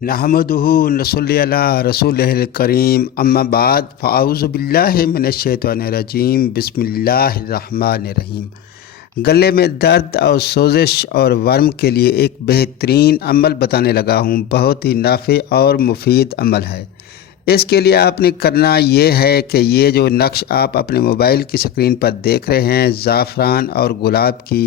نحمدہ نصلی علی رسولہ الکریم اما بعد فاعوذ باللہ من الشیطان الرجیم بسم اللہ الرحمن الرحیم۔ گلے میں درد اور سوزش اور ورم کے لیے ایک بہترین عمل بتانے لگا ہوں، بہت ہی نافع اور مفید عمل ہے۔ اس کے لیے آپ نے کرنا یہ ہے کہ یہ جو نقش آپ اپنے موبائل کی سکرین پر دیکھ رہے ہیں، زعفران اور گلاب کی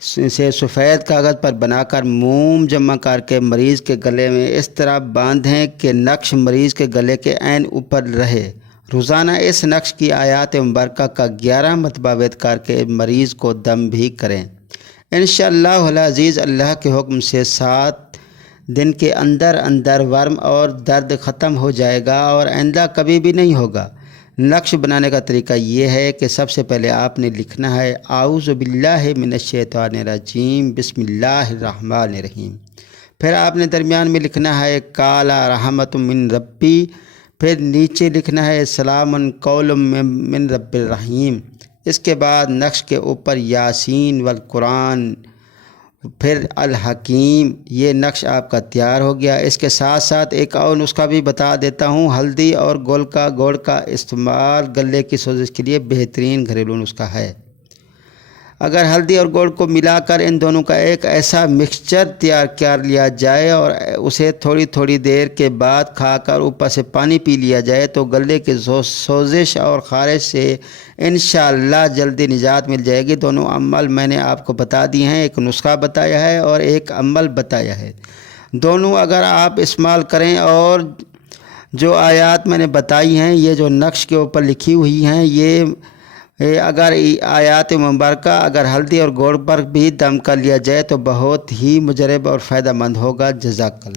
سے سفید کاغذ پر بنا کر موم جمع کر کے مریض کے گلے میں اس طرح باندھیں کہ نقش مریض کے گلے کے عین اوپر رہے۔ روزانہ اس نقش کی آیات مبارکہ کا 11 مرتبہ ورد کر کے مریض کو دم بھی کریں۔ انشاءاللہ العزیز اللہ کے حکم سے 7 دن کے اندر ورم اور درد ختم ہو جائے گا اور آئندہ کبھی بھی نہیں ہوگا۔ نقش بنانے کا طریقہ یہ ہے کہ سب سے پہلے آپ نے لکھنا ہے اعوذ باللہ من الشیطان الرجیم بسم اللہ الرحمن الرحیم۔ پھر آپ نے درمیان میں لکھنا ہے قال رحمت من ربی، پھر نیچے لکھنا ہے سلام قول من رب الرحیم۔ اس کے بعد نقش کے اوپر یاسین والقرآن، پھر الحکیم۔ یہ نقش آپ کا تیار ہو گیا۔ اس کے ساتھ ساتھ ایک اور نسخہ بھی بتا دیتا ہوں۔ ہلدی اور گڑ کا استعمال گلے کی سوزش کے لیے بہترین گھریلو نسخہ ہے۔ اگر ہلدی اور گڑ کو ملا کر ان دونوں کا ایک ایسا مکسچر تیار کر لیا جائے اور اسے تھوڑی دیر کے بعد کھا کر اوپر سے پانی پی لیا جائے تو گلے کی سوزش اور خارش سے انشاءاللہ جلدی نجات مل جائے گی۔ دونوں عمل میں نے آپ کو بتا دیے ہیں، ایک نسخہ بتایا ہے اور ایک عمل بتایا ہے۔ دونوں اگر آپ استعمال کریں اور جو آیات میں نے بتائی ہیں، یہ جو نقش کے اوپر لکھی ہوئی ہیں، یہ اگر آیات مبارکہ اگر ہلدی اور گڑ پر بھی دم کر لیا جائے تو بہت ہی مجرب اور فائدہ مند ہوگا۔ جزاک اللہ۔